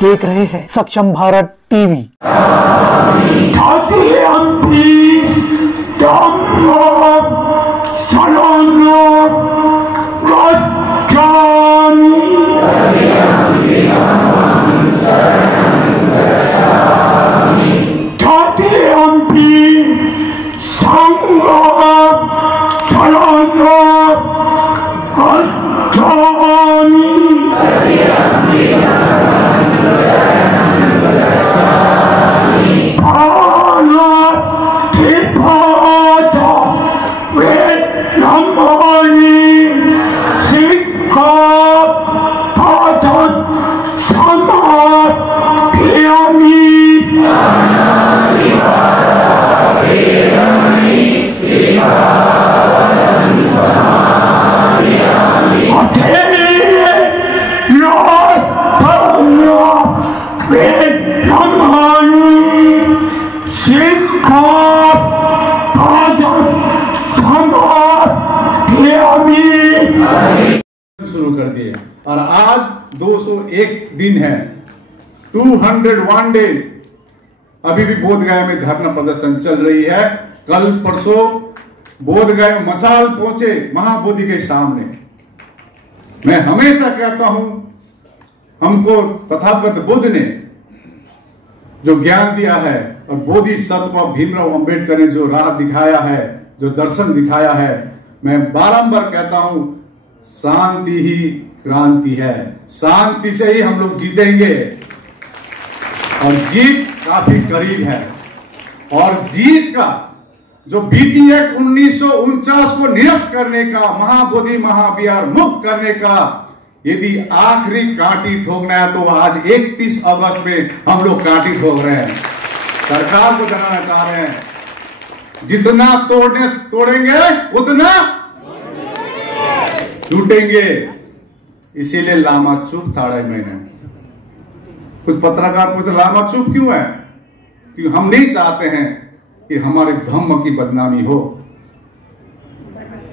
देख रहे हैं सक्षम भारत टीवी। शुरू कर दिए और आज 201 दिन है, 201 डे। अभी भी बोधगया में धरना प्रदर्शन चल रही है। कल परसों बोधगया मसाल पहुंचे महाबोधि के सामने। मैं हमेशा कहता हूं, हमको तथागत बुद्ध ने जो ज्ञान दिया है और बोधिसत्व भीमराव अंबेडकर ने जो राह दिखाया है, जो दर्शन दिखाया है, मैं बारंबार कहता हूं, शांति ही क्रांति है। शांति से ही हम लोग जीतेंगे और जीत काफी करीब है। और जीत का जो बीटी एक्ट 1949 को निरस्त करने का, महाबोधि महाविहार मुक्त करने का यदि आखिरी कांटी ठोकना है तो आज 31 अगस्त में हम लोग कांटी ठोक रहे हैं। सरकार को जनाना चाह रहे हैं, जितना तोड़ेंगे उतना टूटेंगे। इसीलिए लामा चुप था। मैंने कुछ पत्रकार पूछे लामा चुप क्यों है? क्योंकि हम नहीं चाहते हैं कि हमारे धम्म की बदनामी हो।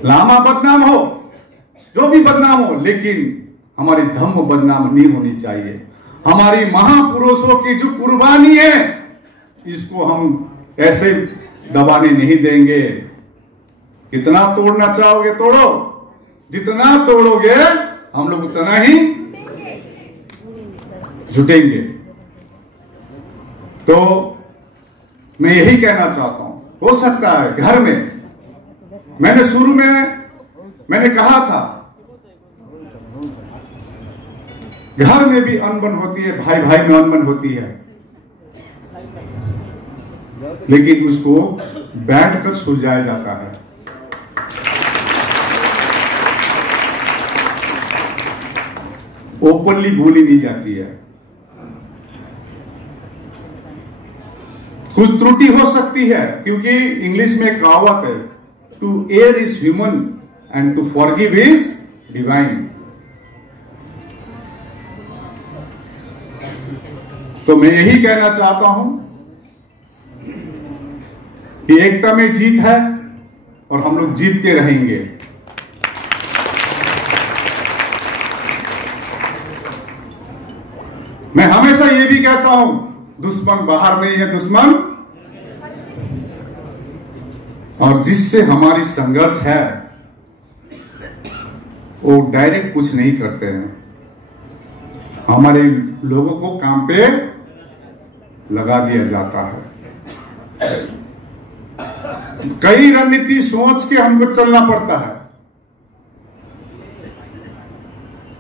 लामा बदनाम हो, जो भी बदनाम हो, लेकिन हमारी धम्म बदनाम नहीं होनी चाहिए। हमारी महापुरुषों की जो कुर्बानी है, इसको हम ऐसे दबाने नहीं देंगे। कितना तोड़ना चाहोगे तोड़ो, जितना तोड़ोगे हम लोग उतना ही जुटेंगे। तो मैं यही कहना चाहता हूं, हो सकता है घर में, मैंने शुरू में मैंने कहा था, घर में भी अनबन होती है, भाई भाई में अनबन होती है, लेकिन उसको बैठकर सुलझाया जाता है। ओपनली बोली नहीं जाती है। कुछ त्रुटि हो सकती है, क्योंकि इंग्लिश में कहावत है, to err is human and to forgive is divine. तो मैं यही कहना चाहता हूं कि एकता में जीत है और हम लोग जीत के रहेंगे। मैं हमेशा ये भी कहता हूं, दुश्मन बाहर नहीं है, दुश्मन और जिससे हमारी संघर्ष है वो डायरेक्ट कुछ नहीं करते हैं, हमारे लोगों को काम पे लगा दिया जाता है। कई रणनीति सोच के हमको चलना पड़ता है,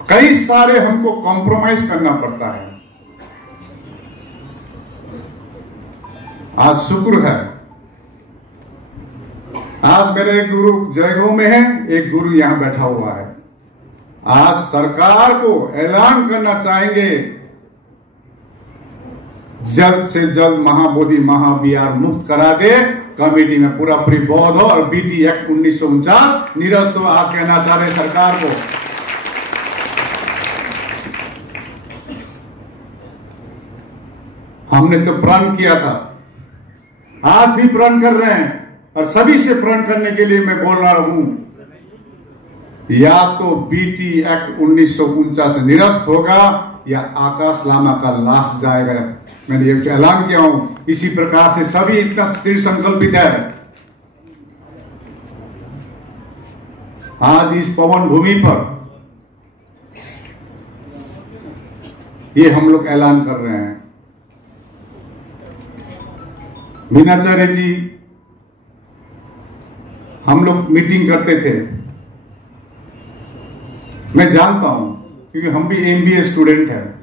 कई सारे हमको कॉम्प्रोमाइज करना पड़ता है। आज शुक्र है, आज मेरे एक गुरु जयगांव में है, एक गुरु यहां बैठा हुआ है। आज सरकार को ऐलान करना चाहेंगे, जल्द से जल्द महाबोधि महाविहार मुक्त करा दे। कमेटी में पूरा पूरी बौद्ध हो और बीटी एक्ट 1949 निरस्त हो। आज कहना चाह रहे सरकार को। हमने तो प्रण किया था, आज भी प्रण कर रहे हैं और सभी से प्रण करने के लिए मैं बोल रहा हूं, या तो बीटी एक्ट 1949 निरस्त होगा या आकाश लामा का लाश जाएगा। मैंने ये ऐलान किया हूं। इसी प्रकार से सभी इतना दृढ़ संकल्पित है। आज इस पवन भूमि पर ये हम लोग ऐलान कर रहे हैं। मीनाचार्य जी, हम लोग मीटिंग करते थे, मैं जानता हूं क्योंकि हम भी एमबीए स्टूडेंट हैं।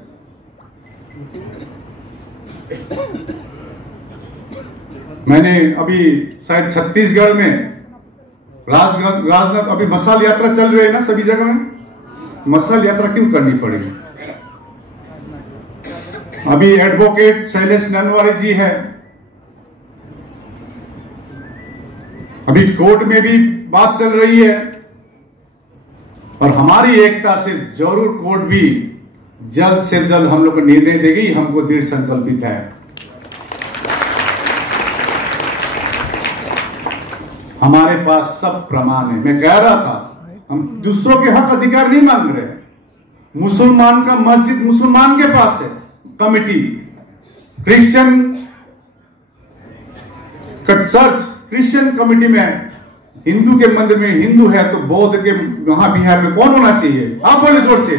मैंने अभी शायद छत्तीसगढ़ में राजनाथ अभी मशाल यात्रा चल रही है ना सभी जगह में। मशाल यात्रा क्यों करनी पड़ी? अभी एडवोकेट शैलेश ननवारी जी है, अभी कोर्ट में भी बात चल रही है और हमारी एकता से जरूर कोर्ट भी जल्द से जल्द हम लोग को निर्णय देगी। हमको दृढ़ संकल्पित है। हमारे पास सब प्रमाण है। मैं कह रहा था हम दूसरों के हक अधिकार नहीं मांग रहे। मुसलमान का मस्जिद मुसलमान के पास है कमिटी, क्रिश्चियन का चर्च क्रिश्चियन कमिटी में है, हिंदू के मंदिर में हिंदू है, तो बौद्ध के वहां बिहार में कौन होना चाहिए? आप बोले जोर से।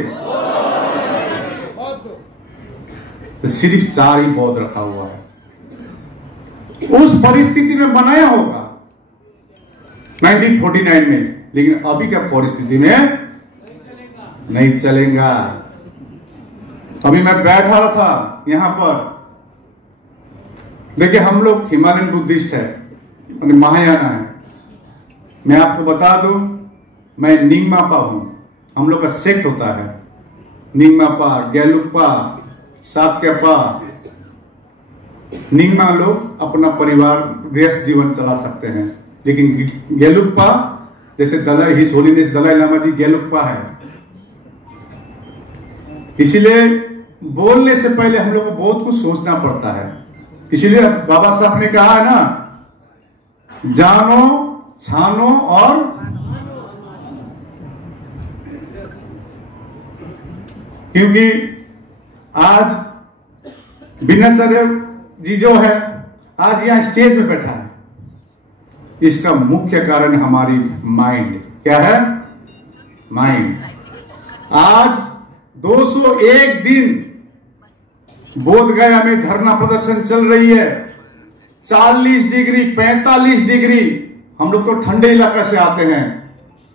तो सिर्फ 4 ही बौद्ध रखा हुआ है। उस परिस्थिति में बनाया होगा 1949 में, लेकिन अभी का परिस्थिति में नहीं चलेगा। अभी मैं बैठा रहा था यहां पर, देखिए हम लोग हिमालयन बुद्धिस्ट है, महायाना है। मैं आपको बता दूं, मैं निंगमापा हूं। हम लोग का सेक्ट होता है निंगमापा, गेलुप्पा, साक्यापा। निंगमा लोग अपना परिवार गृहस्थ जीवन चला सकते हैं, लेकिन गेलुप्पा जैसे दलाई हिज होलीनेस दलाई लामा जी गेलुप्पा है। इसीलिए बोलने से पहले हम लोग को बहुत कुछ सोचना पड़ता है। इसीलिए बाबा साहब ने कहा है ना, जानो, छानो और क्योंकि आज वीणाचार्य जी जो है आज यहां स्टेज में बैठा है, इसका मुख्य कारण हमारी माइंड। क्या है? माइंड। आज 201 दिन बोधगया में धरना प्रदर्शन चल रही है। 40 डिग्री 45 डिग्री, हम लोग तो ठंडे इलाका से आते हैं,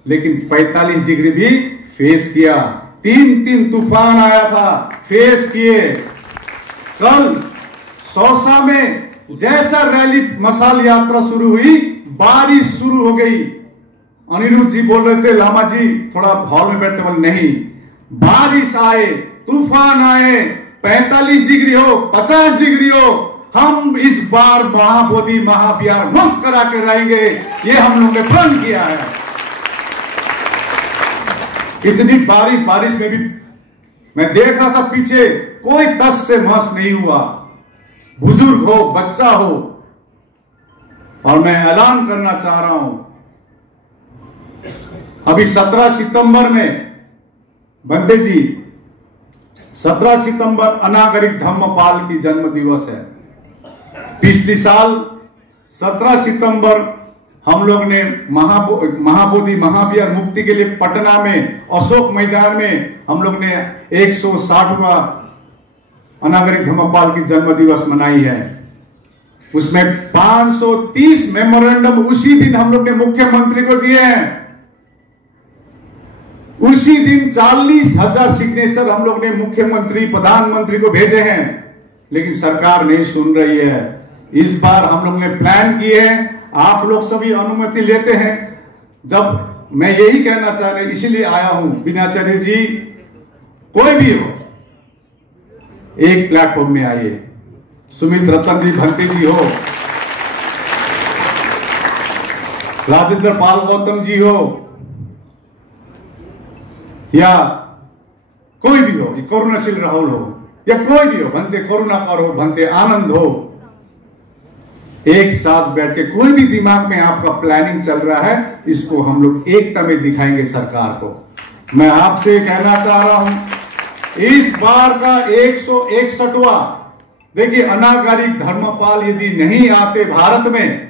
लेकिन 45 डिग्री भी फेस किया। 3 तूफान आया था, फेस किए। कल सौसा में जैसा रैली मशाल यात्रा शुरू हुई, बारिश शुरू हो गई। अनिरुद्ध जी बोल रहे थे, लामा जी थोड़ा हॉल में बैठते, बोले नहीं, बारिश आए, तूफान आए, 45 डिग्री हो, 50 डिग्री हो, हम इस बार महाबोधि महाविहार मुक्त करा के रहेंगे। ये हम लोगों ने प्रण किया है। इतनी बारिश में भी मैं देख रहा था पीछे कोई तस से मस नहीं हुआ, बुजुर्ग हो, बच्चा हो। और मैं ऐलान करना चाह रहा हूं, अभी 17 सितंबर में बंदे जी, 17 सितंबर अनागरिक धम्मपाल की जन्म दिवस है। पिछले साल 17 सितंबर हम लोग ने महाबोधि महाविहार मुक्ति के लिए पटना में अशोक मैदान में हम लोग ने 160वां अनागरिक धम्मपाल की जन्म दिवस मनाई है। उसमें 530 मेमोरेंडम उसी दिन हम लोग ने मुख्यमंत्री को दिए हैं। उसी दिन 40,000 सिग्नेचर हम लोग ने मुख्यमंत्री प्रधानमंत्री को भेजे हैं, लेकिन सरकार नहीं सुन रही है। इस बार हम लोग ने प्लान किए हैं, आप लोग सभी अनुमति लेते हैं। जब मैं यही कहना चाह रहा, इसीलिए आया हूं, वीणाचार्य जी कोई भी हो, एक प्लेटफॉर्म में आइए। सुमित रतन जी भंते जी हो, राजेंद्र पाल गौतम जी हो, या कोई भी हो, करुणाशील राहुल हो, या कोई भी हो, भंते करुणाकर हो, भंते आनंद हो, एक साथ बैठ के कोई भी दिमाग में आपका प्लानिंग चल रहा है, इसको हम लोग एकता में दिखाएंगे सरकार को। मैं आपसे कहना चाह रहा हूं, इस बार का 161वां, देखिए अनागारिक धर्मपाल यदि नहीं आते भारत में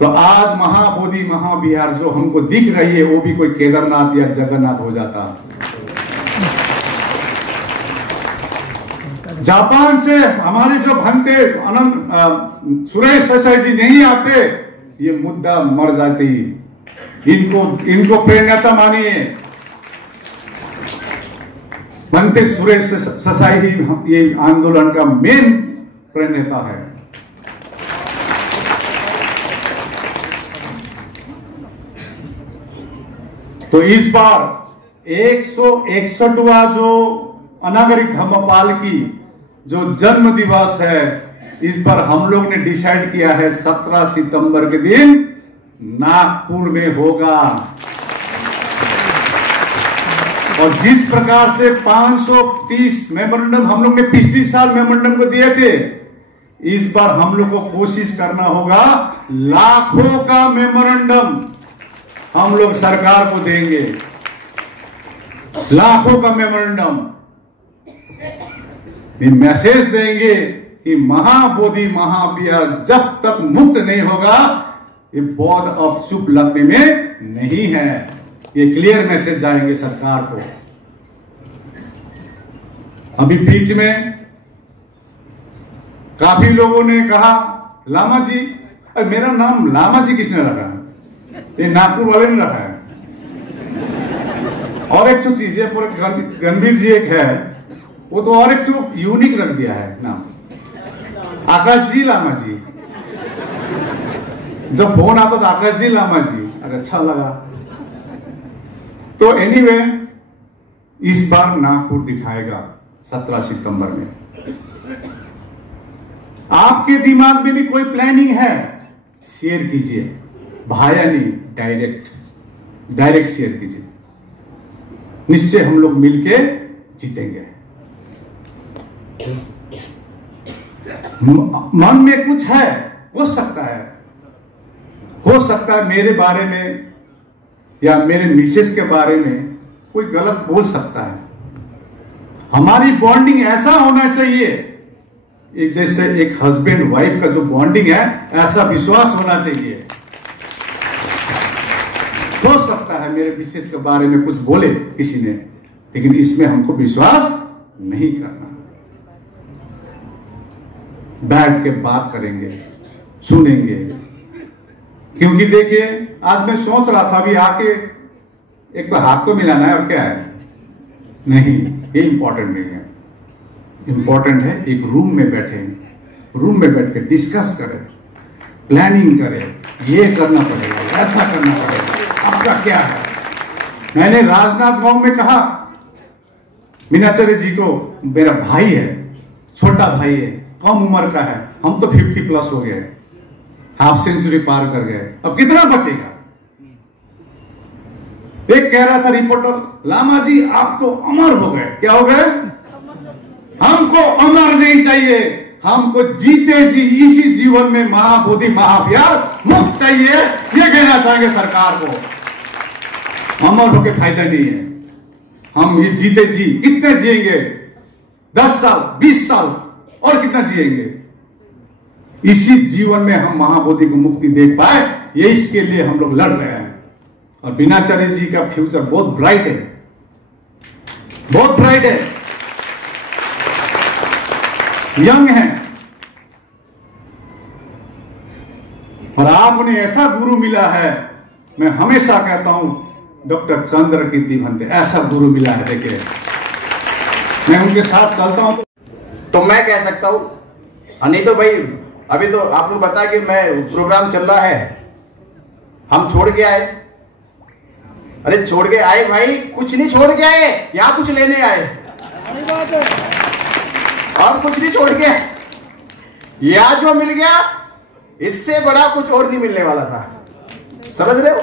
तो आज महाबोधि महाविहार जो हमको दिख रही है वो भी कोई केदारनाथ या जगन्नाथ हो जाता। जापान से हमारे जो भंते अनंत सुरेश देसाई जी नहीं आते, ये मुद्दा मर जाती। इनको प्रेरणा मानिए, भंते सुरेश देसाई ही ये आंदोलन का मेन प्रेरणा है। तो इस बार 161वां जो अनागरिक धर्मपाल की जो जन्म दिवस है, इस बार हम लोग ने डिसाइड किया है 17 सितंबर के दिन नागपुर में होगा। और जिस प्रकार से 530 मेमोरेंडम हम लोग ने पिछले साल मेमोरेंडम को दिए थे, इस बार हम लोग को कोशिश करना होगा लाखों का मेमोरेंडम हम लोग सरकार को देंगे, लाखों का मेमोरेंडम। ये मैसेज देंगे कि महाबोधि महाविहार जब तक मुक्त नहीं होगा, ये बौद्ध अब चुप लगने में नहीं है। ये क्लियर मैसेज जाएंगे सरकार को। अभी बीच में काफी लोगों ने कहा लामा जी, मेरा नाम लामा जी किसने रखा है? ये नागपुर वाले ने रखा है। और एक चीज है, पूरे गंभीर जी एक है, वो तो और एक यूनिक रख दिया है नाम, आकाश जी लामा जी। जब फोन आता तो आकाश जी लामा जी, अरे अच्छा लगा। तो एनीवे इस बार नागपुर दिखाएगा 17 सितंबर में। आपके दिमाग में भी कोई प्लानिंग है, शेयर कीजिए, भाया नहीं, डायरेक्ट शेयर कीजिए। निश्चय हम लोग मिलके जीतेंगे। मन में कुछ है, हो सकता है मेरे बारे में या मेरे मिसेस के बारे में कोई गलत बोल सकता है। हमारी बॉन्डिंग ऐसा होना चाहिए, एक जैसे एक हस्बैंड वाइफ का जो बॉन्डिंग है, ऐसा विश्वास होना चाहिए। हो सकता है मेरे मिसेस के बारे में कुछ बोले किसी ने, लेकिन इसमें हमको विश्वास नहीं करना। बैठ के बात करेंगे, सुनेंगे। क्योंकि देखिए आज मैं सोच रहा था अभी आके, एक तो हाथ तो मिलाना है और क्या है, नहीं, ये इंपॉर्टेंट नहीं है। इंपॉर्टेंट है एक रूम में बैठ के डिस्कस करें, प्लानिंग करें, ये करना पड़ेगा, ऐसा करना पड़ेगा, आपका क्या है। मैंने राजनाथ गांव में कहा मीनाचार्य जी को, मेरा भाई है, छोटा भाई है, कम उम्र का है, हम तो 50+ हो गए, हाफ सेंचुरी पार कर गए, अब कितना बचेगा। एक कह रहा था रिपोर्टर, लामा जी आप तो अमर हो गए। क्या हो गए? हमको अमर नहीं चाहिए, हमको जीते जी इसी जीवन में महाबोधि महाविहार मुक्त चाहिए। ये कहना चाहेंगे सरकार को। अमर होके फायदा नहीं है, हम ये जीते जी कितने जिएंगे, 10 साल 20 साल और कितना जिएंगे। इसी जीवन में हम महाबोधि को मुक्ति देख पाए, ये इसके लिए हम लोग लड़ रहे हैं। और बीनाचार्य जी का फ्यूचर बहुत ब्राइट है, बहुत ब्राइट है, यंग है। और आपने ऐसा गुरु मिला है, मैं हमेशा कहता हूं डॉक्टर चंद्रकीर्ति भंते, ऐसा गुरु मिला है। देखिए मैं उनके साथ चलता हूं तो मैं कह सकता हूं, नहीं तो भाई अभी तो आपको पता है कि मैं प्रोग्राम चल रहा है, हम छोड़ के आए। अरे छोड़ के आए भाई, कुछ नहीं छोड़ के आए, यहां कुछ लेने आए और कुछ नहीं छोड़ के आए। यहां जो मिल गया इससे बड़ा कुछ और नहीं मिलने वाला था, समझ रहे हो।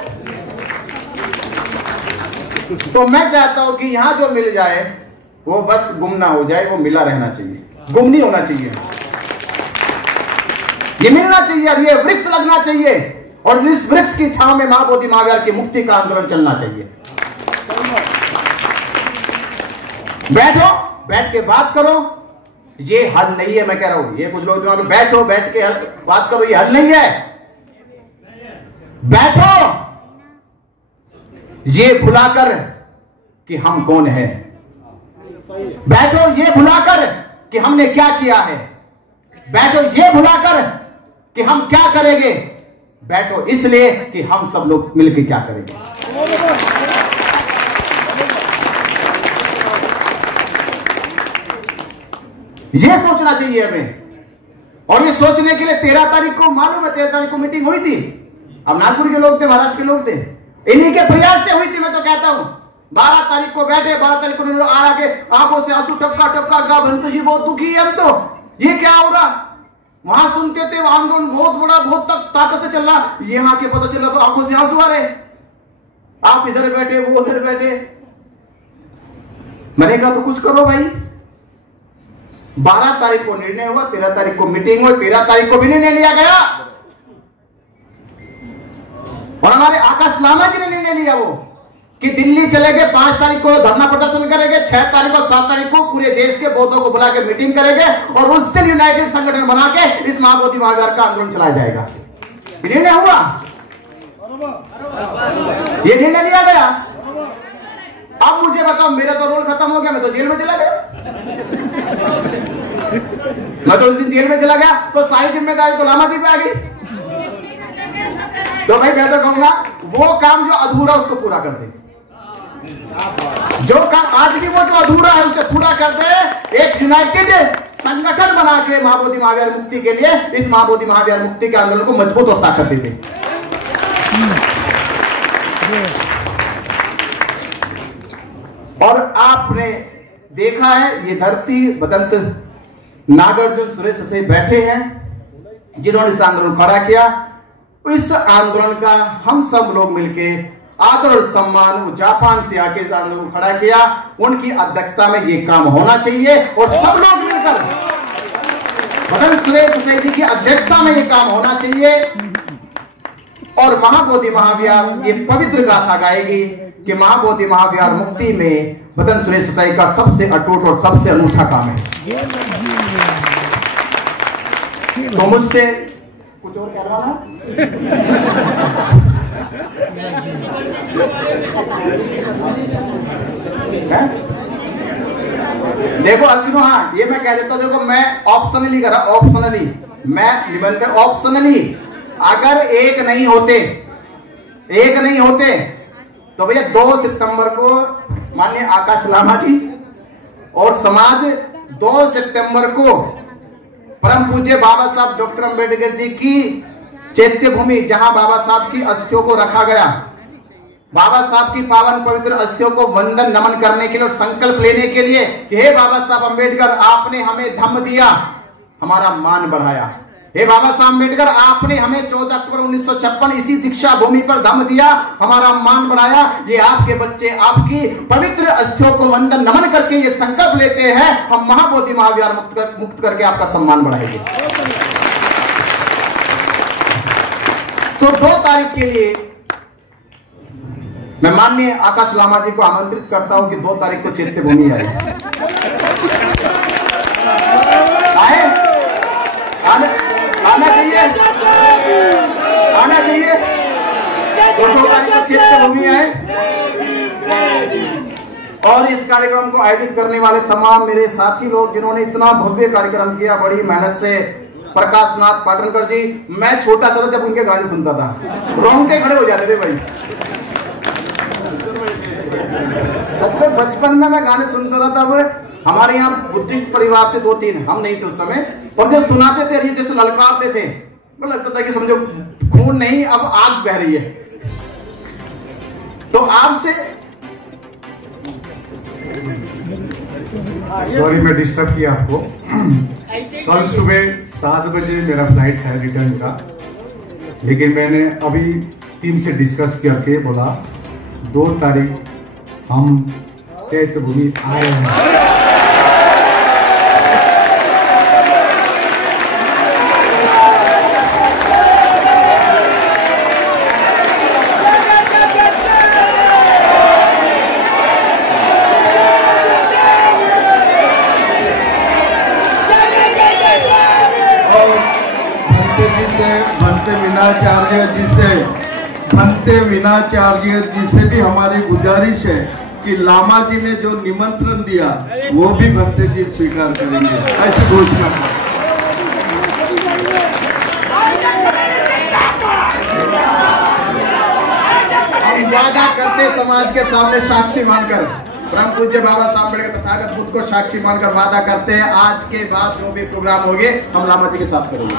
तो मैं चाहता हूं कि यहां जो मिल जाए वो बस गुम ना हो जाए, वो मिला रहना चाहिए, गुम नहीं होना चाहिए। ये मिलना चाहिए और ये वृक्ष लगना चाहिए और इस वृक्ष की छांव में महाबोधि महाविहार की मुक्ति का आंदोलन चलना चाहिए। बैठो, बैठ के बात करो। ये हल नहीं है, मैं कह रहा हूं। ये कुछ लोग दिमाग में बैठो, बैठ के बात करो, ये हल नहीं है। बैठो, ये भुलाकर कि हम कौन हैं। बैठो ये भुलाकर कि हमने क्या किया है। बैठो ये भुलाकर कि हम क्या करेंगे। बैठो इसलिए कि हम सब लोग मिलकर क्या करेंगे। ये सोचना चाहिए हमें। और ये सोचने के लिए 13 तारीख को, मालूम है 13 तारीख को मीटिंग हुई थी। अब नागपुर के लोग थे, महाराष्ट्र के लोग थे, इन्हीं के प्रयास से हुई थी। मैं तो कहता हूं 12 तारीख को बैठे, 12 तारीख को आगे आंखों से आंसू टपका टपका गा भंतजी बहुत दुखी है हम तो, ये क्या हो रहा। वहां सुनते थे वो आंदोलन बहुत बड़ा, बहुत ताकत से चल रहा। यहां के पता चला तो आंखों से आंसू आ रहे। आप इधर बैठे, वो उधर बैठे। मैंने कहा तो कुछ करो भाई। 12 तारीख को निर्णय हुआ, 13 तारीख को मीटिंग हुई, 13 तारीख को भी निर्णय लिया गया। और हमारे आकाश लामा जी ने निर्णय लिया वो कि दिल्ली चलेंगे, 5 तारीख को धरना प्रदर्शन करेंगे, 6 तारीख और 7 तारीख को पूरे देश के बौद्धों को बुला के मीटिंग करेंगे और उस दिन यूनाइटेड संगठन बना के इस महाबोधि महाविहार का आंदोलन चलाया जाएगा। निर्णय हुआ, ये निर्णय लिया गया। अब मुझे बताओ, मेरा तो रोल खत्म हो गया, मैं तो जेल में चला गया। मैं तो उस दिन जेल में चला गया तो सारी जिम्मेदारी तो लामा जी पे आ गई। तो भाई मैं तो कहूंगा वो काम जो अधूरा उसको पूरा कर दे। जो काम आज भी वो जो अधूरा है उसे पूरा कर दे। एक यूनाइटेड संगठन बना के महाबोधि महाविहार मुक्ति के लिए, इस महाबोधि महाविहार मुक्ति के आंदोलन को मजबूत और ताकत दे दे। और आपने देखा है ये धरती बदंत नागार्जुन सुरेश से बैठे हैं जिन्होंने इस आंदोलन खड़ा किया। इस आंदोलन का हम सब लोग मिलके आदर और सम्मान, वो जापान से आके इस आंदोलन खड़ा किया, उनकी अध्यक्षता में ये काम होना चाहिए और सब लोग मिलकर बदन सुरेश जी की अध्यक्षता में ये काम होना चाहिए। और महाबोधि महाविहार ये पवित्र गाथा गाएगी कि महाबोधि महाविहार मुक्ति में बदन सुरेश का सबसे अटूट और सबसे अनूठा काम है। तो मुझसे कुछ और कहना है? देखो अर्जुन, हाँ ये मैं कह देता हूं, देखो मैं ऑप्शनली कर रहा, ऑप्शनली मैं निबंधन ऑप्शनली। अगर एक नहीं होते तो भैया 2 सितंबर को माननीय आकाश लामा जी और समाज 2 सितंबर को परम पूज्य बाबा साहब डॉक्टर अंबेडकर जी की चैत्य भूमि, जहां बाबा साहब की अस्थियों को रखा गया, बाबा साहब की पावन पवित्र अस्थियों को वंदन नमन करने के लिए और संकल्प लेने के लिए कि हे बाबा साहब अंबेडकर, आपने हमें धम्म दिया, हमारा मान बढ़ाया। हे बाबा साहब अंबेडकर, आपने हमें 14 अक्टूबर 1956 इसी दीक्षा भूमि पर धम्म दिया, हमारा मान बढ़ाया। ये आपके बच्चे आपकी पवित्र अस्थियों को वंदन नमन करके ये संकल्प लेते हैं, हम महाबोधि महाविहार मुक्त करके आपका सम्मान बढ़ाएंगे। तो 2 तारीख के लिए मैं माननीय आकाश लामा जी को आमंत्रित करता हूं कि 2 तारीख को चैत्य भूमि आए। आना चाहिए, आना चाहिए। 2 तारीख को चैत्य भूमि आए। और इस कार्यक्रम को आयोजित करने वाले तमाम मेरे साथी लोग जिन्होंने इतना भव्य कार्यक्रम किया बड़ी मेहनत से, प्रकाश नाथ पाटनकर जी, मैं छोटा सा था जब उनके गाने सुनता था, रोंगटे खड़े हो जाते थे भाई। बचपन में मैं गाने सुनता था, तब हमारे यहाँ बुद्धिस्ट परिवार थे 2-3, हम नहीं थे उस समय, और जब सुनाते थे जैसे ललकारते थे, तो लगता था कि समझो खून नहीं अब आग बह रही है। तो आपसे सॉरी मैं डिस्टर्ब किया आपको। कल सुबह 7 बजे मेरा फ्लाइट है रिटर्न का, लेकिन मैंने अभी टीम से डिस्कस करके बोला 2 तारीख हम चैत्य भूमि आए हैं। भंते विनाचार्य जी से भी हमारी गुजारिश है कि लामा जी ने जो निमंत्रण दिया वो भी भंते जी स्वीकार करेंगे, ऐसी घोषणा कर। हम वादा करते समाज के सामने साक्षी मानकर, परम पूज्य बाबा साहब अम्बेडकर तथागत खुद को साक्षी मानकर वादा करते हैं, आज के बाद जो भी प्रोग्राम होंगे हम लामा जी के साथ करेंगे।